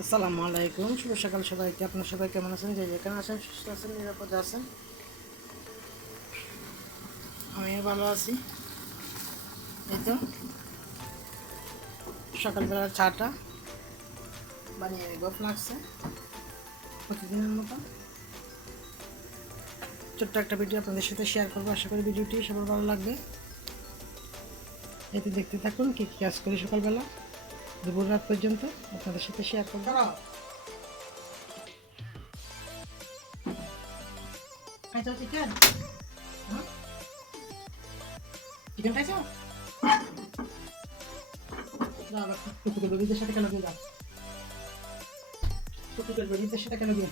আসসালামু আলাইকুম, শুভ সকাল সবাইকে। আপনার সবাই কেমন আছেন? যে যেখানে আছেন, সুস্থ আছেন, নিরাপদে আছেন? আমিও ভালো আছি। এই তো সকালবেলা চাটা বানিয়ে নেব লাগছে প্রতিদিনের মতো। ছোট্ট একটা ভিডিও আপনাদের সাথে শেয়ার করব। আশা করি ভিডিওটি সবার ভালো লাগবে। এতে দেখতে থাকুন, কী কী কাজ করি সকালবেলা। দুপুর রাত পর্যন্ত আপনাদের সাথে শেয়ার করব। খাইছো সাথে কেন দিয়ে সাথে কেন দিয়ে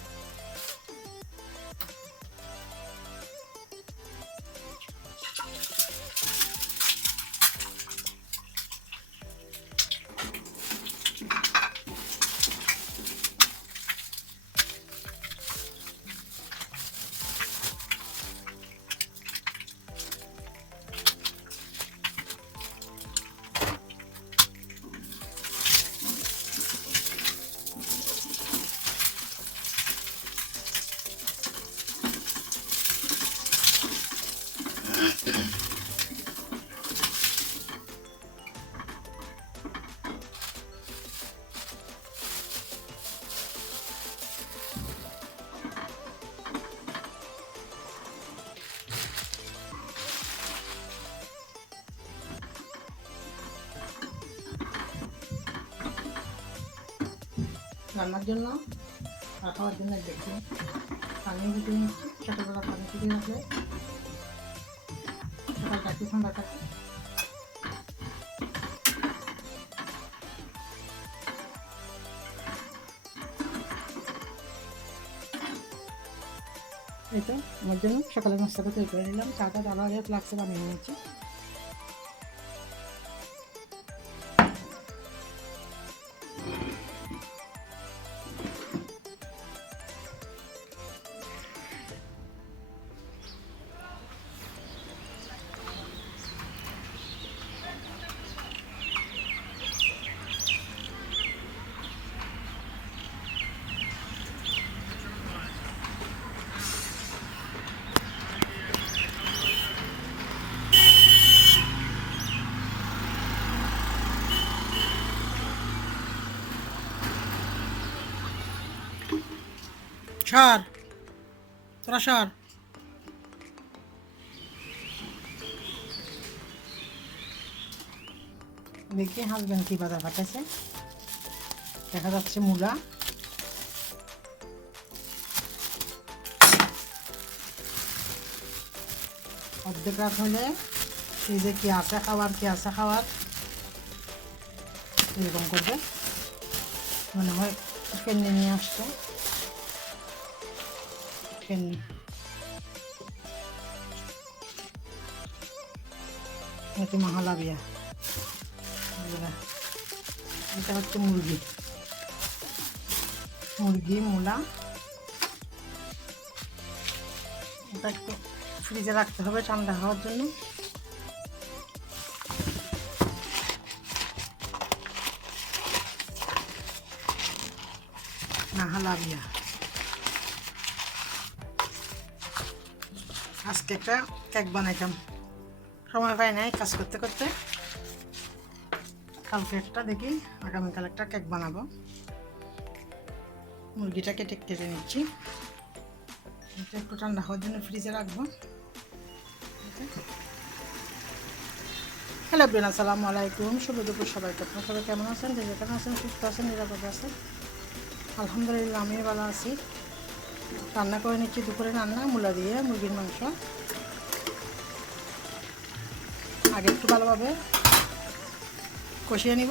রান্নার জন্য আর খাওয়ার জন্য দেখছি পানি ফুটিয়ে নিচ্ছি ছোটোবেলা পানি ফুটিয়ে রাখলে সকালটা একটু ঠান্ডা থাকে। এই তো, আমার জন্য সকালে নাস্তাটা তৈরি করে নিলাম। চাটা ডালা আগে ফ্লাক্সে বানিয়ে নিয়েছি। সার। তোরা সার। দেখি হাজবেন্ড কি বাজার পাঠাইছে দেখা যাচ্ছে মূলা। অর্ধেক রাত হলে ফ্রিজে কি আছে খাবার কি আছে খাবার এরকম করবে। মনে হয় কেনে নিয়ে আসতো কেনে এটি মহালাবিয়া এটা হচ্ছে মুরগি মুরগি মূলা এটা একটু ফ্রিজে রাখতে হবে, ঠান্ডা হওয়ার জন্য। না হালাবিয়া আজকে একটা কেক বানাইতাম। সময় পাই নাই কাজ করতে করতে। কালকে একটা দেখি, আগামীকাল একটা কেক বানাবো। মুরগিটা কেটে কেটে নিচ্ছি। এটা একটু ঠান্ডা হওয়ার জন্য ফ্রিজে রাখব। হ্যালো বিন আসসালামু আলাইকুম। শুভ সবাইকে। আপনার সবাই কেমন আছেন? যে যেখানে আছেন, সুস্থ আছেন, নিরাপদে আছেন। আলহামদুলিল্লাহ, আমিও ভালো আছি। রান্না করে নিচ্ছি দুপুরে রান্না, মূলা দিয়ে মুরগির মাংস। আগে একটু ভালোভাবে কষিয়ে নিব।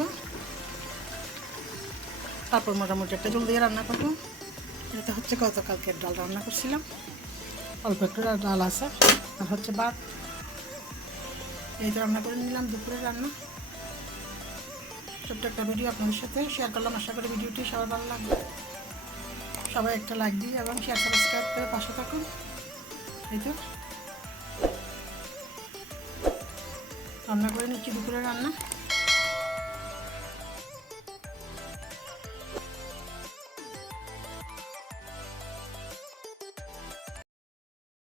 তারপর মোটামুটি একটা জল দিয়ে রান্না করব। এটা হচ্ছে গতকালকের ডাল রান্না করছিলাম। অল্প একটু ডাল আছে, আর হচ্ছে ভাত। এই তো রান্না করে নিলাম দুপুরে রান্না। ছোট্ট একটা ভিডিও আপনাদের সাথে শেয়ার করলাম। আশা করি ভিডিওটি সবাই ভালো লাগবে। সবাই একটা লাইক দিই এবং শেয়ার সাবস্ক্রাইব করে পাশে থাকুন। এই তো। রান্না করে নিচ্ছি দুপুরে রান্না।